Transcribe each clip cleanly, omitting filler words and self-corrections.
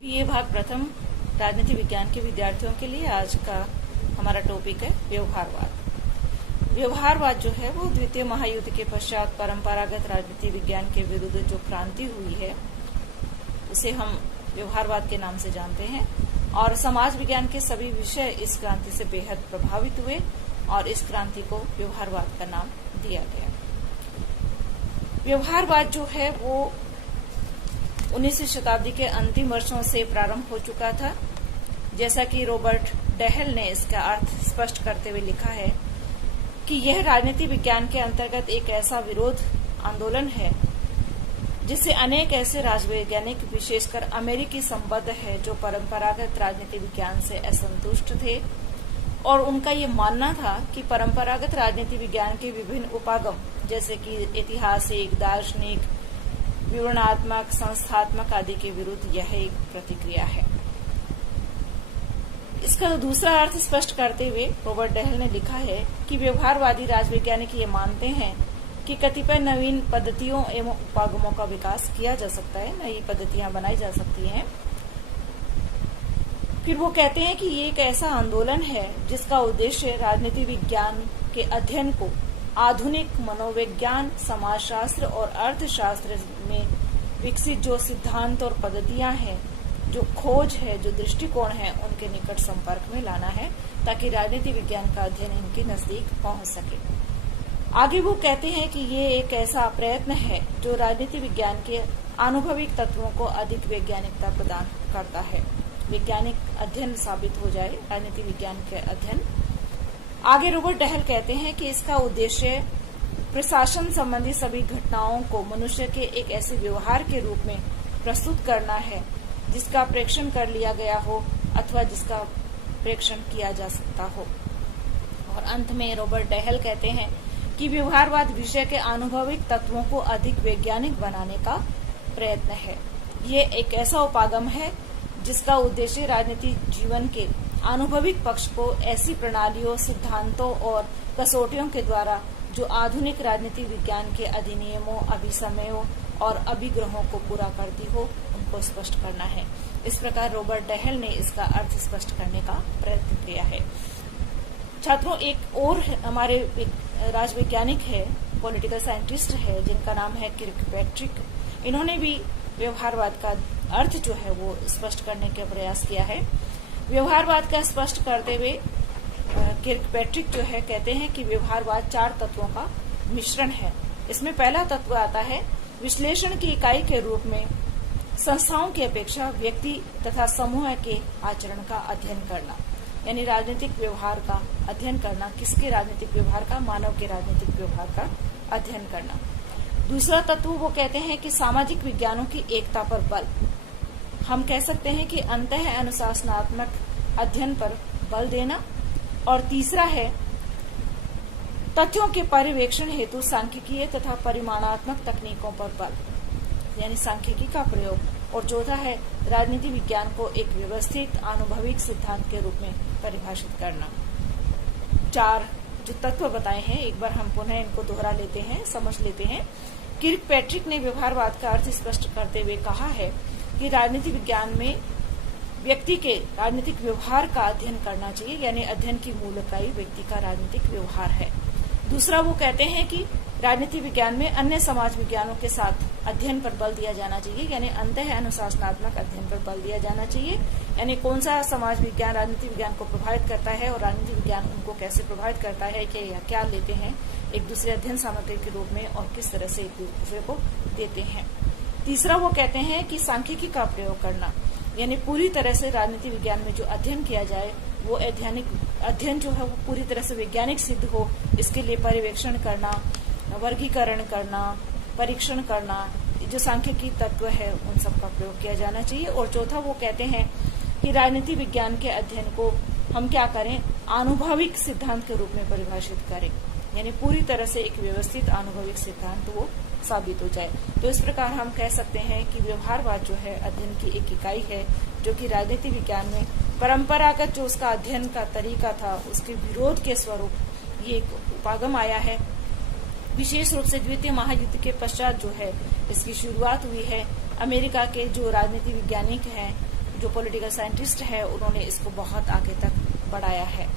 ये भाग प्रथम राजनीति विज्ञान के विद्यार्थियों के लिए आज का हमारा टॉपिक है व्यवहारवाद। व्यवहारवाद जो है वो द्वितीय महायुद्ध के पश्चात परंपरागत राजनीति विज्ञान के विरुद्ध जो क्रांति हुई है उसे हम व्यवहारवाद के नाम से जानते हैं और समाज विज्ञान के सभी विषय इस क्रांति से बेहद प्रभावित हुए और इस क्रांति को व्यवहारवाद का नाम दिया गया। व्यवहारवाद जो है वो 19वीं शताब्दी के अंतिम वर्षों से प्रारंभ हो चुका था। जैसा कि रॉबर्ट डेहल ने इसका अर्थ स्पष्ट करते हुए लिखा है कि यह राजनीति विज्ञान के अंतर्गत एक ऐसा विरोध आंदोलन है जिससे अनेक ऐसे राजवैज्ञानिक विशेषकर अमेरिकी संबद्ध है जो परंपरागत राजनीति विज्ञान से असंतुष्ट थे और उनका ये मानना था कि परंपरागत राजनीति विज्ञान के विभिन्न उपागम जैसे कि ऐतिहासिक, दार्शनिक, विवरणात्मक, संस्थात्मक आदि के विरुद्ध यह एक प्रतिक्रिया है। इसका दूसरा अर्थ स्पष्ट करते हुए रॉबर्ट डेहल ने लिखा है कि व्यवहारवादी राजवैज्ञानिक ये मानते हैं कि कतिपय नवीन पद्धतियों एवं उपागमों का विकास किया जा सकता है, नई पद्धतियां बनाई जा सकती हैं। फिर वो कहते हैं कि ये एक ऐसा आंदोलन है जिसका उद्देश्य राजनीति विज्ञान के अध्ययन को आधुनिक मनोविज्ञान, समाजशास्त्र और अर्थशास्त्र में विकसित जो सिद्धांत और पद्धतियां हैं, जो खोज है, जो दृष्टिकोण है, उनके निकट संपर्क में लाना है ताकि राजनीति विज्ञान का अध्ययन इनके नजदीक पहुंच सके। आगे वो कहते हैं कि ये एक ऐसा प्रयत्न है जो राजनीति विज्ञान के आनुभविक तत्वों को अधिक वैज्ञानिकता प्रदान करता है, वैज्ञानिक अध्ययन साबित हो जाए राजनीति विज्ञान के अध्ययन। आगे रॉबर्ट डेहल कहते हैं कि इसका उद्देश्य प्रशासन संबंधी सभी घटनाओं को मनुष्य के एक ऐसे व्यवहार के रूप में प्रस्तुत करना है जिसका प्रेक्षण कर लिया गया हो अथवा जिसका प्रेक्षण किया जा सकता हो। और अंत में रॉबर्ट डेहल कहते हैं कि व्यवहारवाद विषय के अनुभविक तत्वों को अधिक वैज्ञानिक बनाने का प्रयत्न है। ये एक ऐसा उपागम है जिसका उद्देश्य राजनीतिक जीवन के अनुभविक पक्ष को ऐसी प्रणालियों, सिद्धांतों और कसौटियों के द्वारा जो आधुनिक राजनीतिक विज्ञान के अधिनियमों, अभिसमयों और अभिग्रहों को पूरा करती हो, उनको स्पष्ट करना है। इस प्रकार रॉबर्ट डेहल ने इसका अर्थ स्पष्ट करने का प्रयत्न किया है। छात्रों, एक और हमारे राजवैज्ञानिक है, पॉलिटिकल साइंटिस्ट है, जिनका नाम है किर्कपैट्रिक। इन्होंने भी व्यवहारवाद का अर्थ जो है वो स्पष्ट करने का प्रयास किया है। व्यवहारवाद का स्पष्ट करते हुए किर्कपैट्रिक जो है कहते हैं कि व्यवहारवाद 4 तत्वों का मिश्रण है। इसमें पहला तत्व आता है विश्लेषण की इकाई के रूप में संस्थाओं की अपेक्षा व्यक्ति तथा समूह के आचरण का अध्ययन करना, यानी राजनीतिक व्यवहार का अध्ययन करना। किसके राजनीतिक व्यवहार का? मानव के राजनीतिक व्यवहार का अध्ययन करना। दूसरा तत्व वो कहते हैं कि सामाजिक विज्ञानों की एकता पर बल। हम कह सकते हैं कि अंतः अनुशासनात्मक अध्ययन पर बल देना। और तीसरा है तथ्यों के पर्यवेक्षण हेतु सांख्यिकीय तथा परिमाणात्मक तकनीकों पर बल, यानी सांख्यिकी का प्रयोग। और चौथा है राजनीति विज्ञान को एक व्यवस्थित अनुभविक सिद्धांत के रूप में परिभाषित करना। 4 जो तत्व बताए हैं, एक बार हम पुनः इनको दोहरा लेते हैं, समझ लेते हैं। किर्कपैट्रिक ने व्यवहारवाद का अर्थ स्पष्ट करते हुए कहा है कि राजनीति विज्ञान में व्यक्ति के राजनीतिक व्यवहार का अध्ययन करना चाहिए, यानी अध्ययन की मूल इकाई व्यक्ति का राजनीतिक व्यवहार है। दूसरा वो कहते हैं कि राजनीति विज्ञान में अन्य समाज विज्ञानों के साथ अध्ययन पर बल दिया जाना चाहिए, यानी अंतः अनुशासनात्मक अध्ययन पर बल दिया जाना चाहिए, यानी कौन सा समाज विज्ञान राजनीति विज्ञान को प्रभावित करता है और राजनीति विज्ञान उनको कैसे प्रभावित करता है, क्या लेते हैं एक दूसरे अध्ययन सामग्री के रूप में और किस तरह से एक दूसरे को देते हैं। तीसरा वो कहते हैं कि सांख्यिकी का प्रयोग करना, यानी पूरी तरह से राजनीति विज्ञान में जो अध्ययन किया जाए वो अध्ययन जो है वो पूरी तरह से वैज्ञानिक सिद्ध हो। इसके लिए पर्यवेक्षण करना, वर्गीकरण करना, परीक्षण करना, जो सांख्यिकी तत्व है उन सब का प्रयोग किया जाना चाहिए। और चौथा वो कहते हैं कि राजनीति विज्ञान के अध्ययन को हम क्या करें, अनुभविक सिद्धांत के रूप में परिभाषित करें, यानी पूरी तरह से एक व्यवस्थित अनुभविक सिद्धांत वो साबित हो जाए। तो इस प्रकार हम कह सकते हैं कि व्यवहारवाद जो है अध्ययन की एक इकाई है जो कि राजनीति विज्ञान में परंपरागत जो उसका अध्ययन का तरीका था उसके विरोध के स्वरूप ये एक उपागम आया है। विशेष रूप से द्वितीय महायुद्ध के पश्चात जो है इसकी शुरुआत हुई है। अमेरिका के जो राजनीति वैज्ञानिक हैं जो पॉलिटिकल साइंटिस्ट है उन्होंने इसको बहुत आगे तक बढ़ाया है।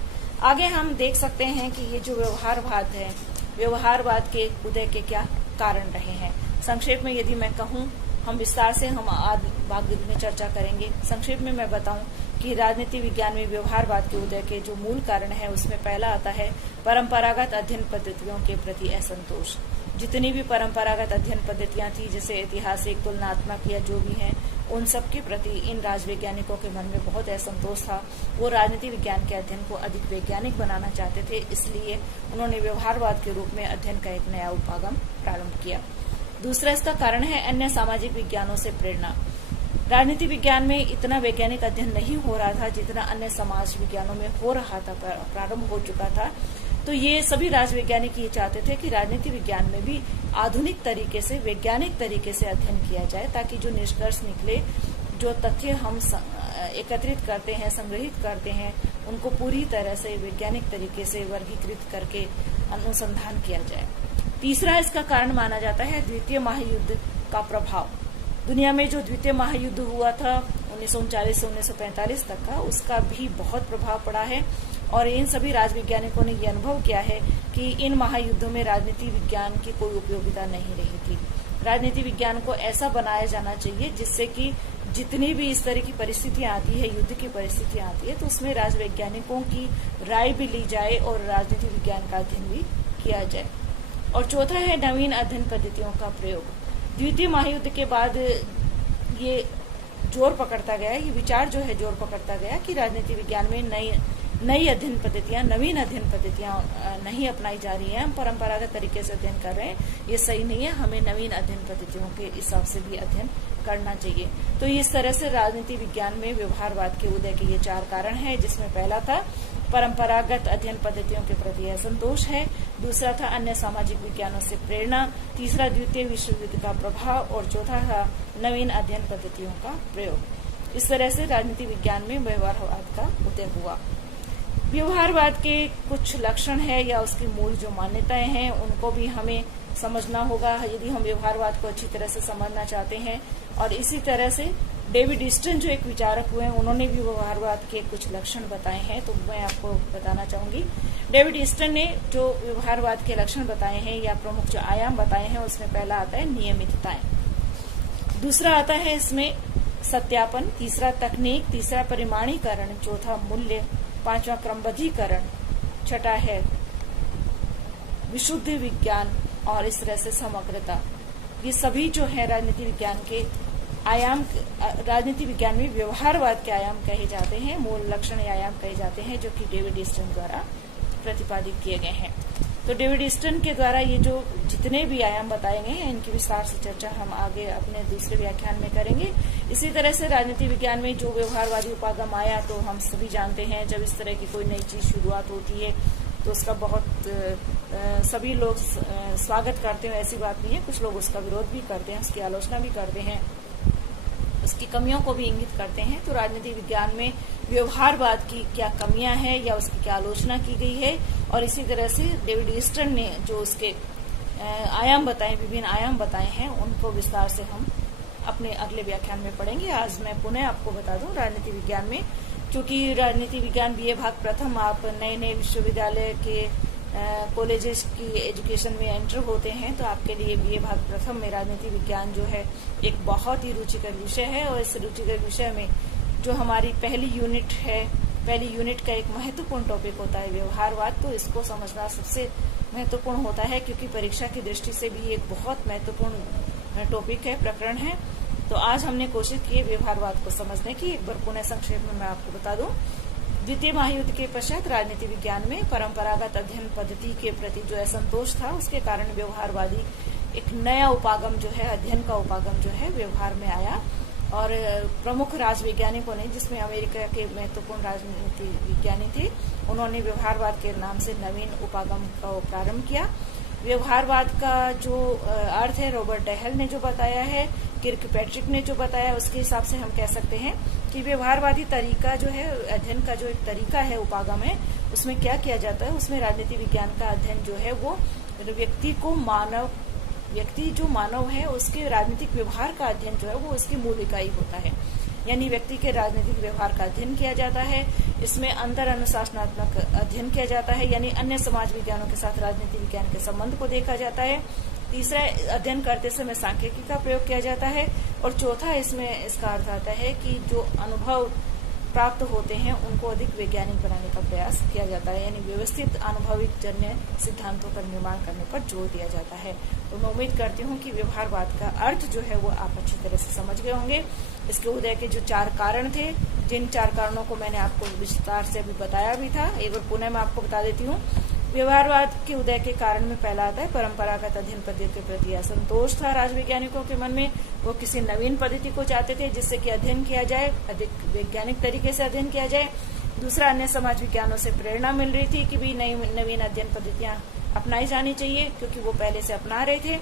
आगे हम देख सकते हैं कि ये जो व्यवहारवाद है, व्यवहारवाद के उदय के क्या कारण रहे हैं। संक्षेप में यदि मैं कहूँ, हम विस्तार से हम आज भाग में चर्चा करेंगे। संक्षेप में मैं बताऊं कि राजनीति विज्ञान में व्यवहारवाद के उदय के जो मूल कारण है उसमें पहला आता है परंपरागत अध्ययन पद्धतियों के प्रति असंतोष। जितनी भी परंपरागत अध्ययन पद्धतियां थी, जैसे ऐतिहासिक, तुलनात्मक या जो भी हैं, उन सब के प्रति इन राजवैज्ञानिकों के मन में बहुत असंतोष था। वो राजनीति विज्ञान के अध्ययन को अधिक वैज्ञानिक बनाना चाहते थे, इसलिए उन्होंने व्यवहारवाद के रूप में अध्ययन का एक नया उपागम प्रारंभ किया। दूसरा इसका कारण है अन्य सामाजिक विज्ञानों से प्रेरणा। राजनीति विज्ञान में इतना वैज्ञानिक अध्ययन नहीं हो रहा था जितना अन्य समाज विज्ञानों में हो रहा था, प्रारंभ हो चुका था। तो ये सभी राजवैज्ञानिक ये चाहते थे कि राजनीति विज्ञान में भी आधुनिक तरीके से, वैज्ञानिक तरीके से अध्ययन किया जाए, ताकि जो निष्कर्ष निकले, जो तथ्य हम एकत्रित करते हैं, संग्रहित करते हैं, उनको पूरी तरह से वैज्ञानिक तरीके से वर्गीकृत करके अनुसंधान किया जाए। तीसरा इसका कारण माना जाता है द्वितीय महायुद्ध का प्रभाव। दुनिया में जो द्वितीय महायुद्ध हुआ था 1939 से 1945 तक का, उसका भी बहुत प्रभाव पड़ा है। और इन सभी राजवैज्ञानिकों ने ये अनुभव किया है कि इन महायुद्धों में राजनीति विज्ञान की कोई उपयोगिता नहीं रही थी। राजनीति विज्ञान को ऐसा बनाया जाना चाहिए जिससे कि जितनी भी इस तरह की परिस्थितियां आती है, युद्ध की परिस्थितियां आती है, तो उसमें राजवैज्ञानिकों की राय भी ली जाए और राजनीति विज्ञान का अध्ययन भी किया जाए। और चौथा है नवीन अध्ययन पद्धतियों का प्रयोग। द्वितीय महायुद्ध के बाद ये जोर पकड़ता गया, ये विचार जो है जोर पकड़ता गया कि राजनीति विज्ञान में नई अध्ययन पद्धतियां, नवीन अध्ययन पद्धतियां नहीं अपनाई जा रही हैं। हम परंपरागत तरीके से अध्ययन कर रहे हैं, ये सही नहीं है, हमें नवीन अध्ययन पद्धतियों के हिसाब से भी अध्ययन करना चाहिए। तो इस तरह से राजनीति विज्ञान में व्यवहारवाद के उदय के ये 4 कारण हैं, जिसमें पहला था परंपरागत अध्ययन पद्धतियों के प्रति असंतोष है, दूसरा था अन्य सामाजिक विज्ञानों से प्रेरणा, तीसरा द्वितीय विश्व युद्ध का प्रभाव और चौथा था नवीन अध्ययन पद्धतियों का प्रयोग। इस तरह से राजनीति विज्ञान में व्यवहारवाद का उदय हुआ। व्यवहारवाद के कुछ लक्षण है या उसकी मूल जो मान्यताएं हैं उनको भी हमें समझना होगा यदि हम व्यवहारवाद को अच्छी तरह से समझना चाहते हैं। और इसी तरह से डेविड ईस्टन जो एक विचारक हुए हैं, उन्होंने भी व्यवहारवाद के कुछ लक्षण बताए हैं, तो मैं आपको बताना चाहूंगी। डेविड ईस्टन ने जो व्यवहारवाद के लक्षण बताए हैं या प्रमुख जो आयाम बताए हैं, उसमें पहला आता है नियमितताएं, दूसरा आता है इसमें सत्यापन, तीसरा तकनीक, तीसरा परिमाणीकरण, चौथा मूल्य, पांचवा क्रमबद्धीकरण, छठा है विशुद्ध विज्ञान और इस तरह से समग्रता। ये सभी जो है राजनीति विज्ञान के आयाम, राजनीति विज्ञान में व्यवहारवाद के आयाम कहे जाते हैं, मूल लक्षण या आयाम कहे जाते हैं, जो कि डेविड ईस्टन द्वारा प्रतिपादित किए गए हैं। तो डेविड ईस्टन के द्वारा ये जो जितने भी आयाम बताए गए हैं, इनकी विस्तार से चर्चा हम आगे अपने दूसरे व्याख्यान में करेंगे। इसी तरह से राजनीति विज्ञान में जो व्यवहारवादी उपागम आया, तो हम सभी जानते हैं जब इस तरह की कोई नई चीज शुरुआत होती है तो उसका बहुत सभी लोग स्वागत करते हैं, ऐसी बात नहीं है। कुछ लोग उसका विरोध भी करते हैं, उसकी आलोचना भी करते हैं, उसकी कमियों को भी इंगित करते हैं। तो राजनीति विज्ञान में व्यवहारवाद की क्या कमियां हैं या उसकी क्या आलोचना की गई है, और इसी तरह से डेविड ईस्टन ने जो उसके आयाम बताए, विभिन्न आयाम बताए हैं, उनको विस्तार से हम अपने अगले व्याख्यान में पढ़ेंगे। आज मैं पुनः आपको बता दूं, राजनीति विज्ञान में क्योंकि राजनीति विज्ञान बीए भाग प्रथम आप नए विश्वविद्यालय के कॉलेजेस की एजुकेशन में एंटर होते हैं, तो आपके लिए बीए भाग प्रथम में राजनीति विज्ञान जो है एक बहुत ही रुचिकर विषय है। और इस रुचिकर विषय में जो हमारी पहली यूनिट है, पहली यूनिट का एक महत्वपूर्ण टॉपिक होता है व्यवहारवाद। तो इसको समझना सबसे महत्वपूर्ण होता है, क्योंकि परीक्षा की दृष्टि से भी एक बहुत महत्वपूर्ण टॉपिक है, प्रकरण है। तो आज हमने कोशिश की है व्यवहारवाद को समझने की। एक बार पुनः संक्षेप में मैं आपको बता दूं, द्वितीय महायुद्ध के पश्चात राजनीति विज्ञान में परंपरागत अध्ययन पद्धति के प्रति जो असंतोष था, उसके कारण व्यवहारवादी एक नया उपागम जो है, अध्ययन का उपागम जो है व्यवहार में आया। और प्रमुख राजवैज्ञानिकों ने, जिसमें अमेरिका के महत्वपूर्ण राजनीति विज्ञानी थे, उन्होंने व्यवहारवाद के नाम से नवीन उपागम का प्रारंभ किया। व्यवहारवाद का जो अर्थ है रॉबर्ट डेहल ने जो बताया है, किर्कपैट्रिक ने जो बताया, उसके हिसाब से हम कह सकते हैं कि व्यवहारवादी तरीका जो है, अध्ययन का जो एक तरीका है, उपागम है, उसमें क्या किया जाता है, उसमें राजनीति विज्ञान का अध्ययन जो है वो व्यक्ति जो मानव है उसके राजनीतिक व्यवहार का अध्ययन जो है वो उसकी मूल इकाई होता है। यानी व्यक्ति के राजनीतिक व्यवहार का अध्ययन किया जाता है। इसमें अंतर अनुशासनात्मक अध्ययन किया जाता है, यानी अन्य समाज विज्ञानों के साथ राजनीति विज्ञान के संबंध को देखा जाता है। तीसरा, अध्ययन करते समय सांख्यिकी का प्रयोग किया जाता है। और चौथा, इसमें इसका अर्थ आता है कि जो अनुभव प्राप्त होते हैं उनको अधिक वैज्ञानिक बनाने का प्रयास किया जाता है, यानी व्यवस्थित अनुभविक जन्य सिद्धांतों का निर्माण करने पर जोर दिया जाता है। तो मैं उम्मीद करती हूँ कि व्यवहारवाद का अर्थ जो है वो आप अच्छी तरह से समझ गए होंगे। इसके उदय के जो 4 कारण थे, जिन 4 कारणों को मैंने आपको विस्तार से अभी बताया भी था, एक बार पुनः मैं आपको बता देती हूँ। व्यवहारवाद के उदय के कारण में पहला आता है परंपरागत अध्ययन पद्धति के प्रति असंतोष था राजवैज्ञानिकों के मन में। वो किसी नवीन पद्धति को चाहते थे जिससे कि अध्ययन किया जाए, अधिक वैज्ञानिक तरीके से अध्ययन किया जाए। दूसरा, अन्य समाज विज्ञानों से प्रेरणा मिल रही थी कि भी नवीन अध्ययन पद्धतियां अपनाई जानी चाहिए, क्योंकि वो पहले से अपना रहे थे।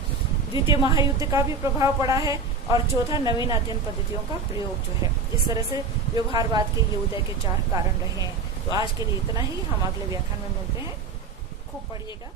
द्वितीय महायुद्ध का भी प्रभाव पड़ा है। और चौथा, नवीन अध्ययन पद्धतियों का प्रयोग जो है। इस तरह से व्यवहारवाद के ये उदय के 4 कारण रहे हैं। तो आज के लिए इतना ही। हम अगले व्याख्यान में मिलते हैं। खूब पढ़िएगा।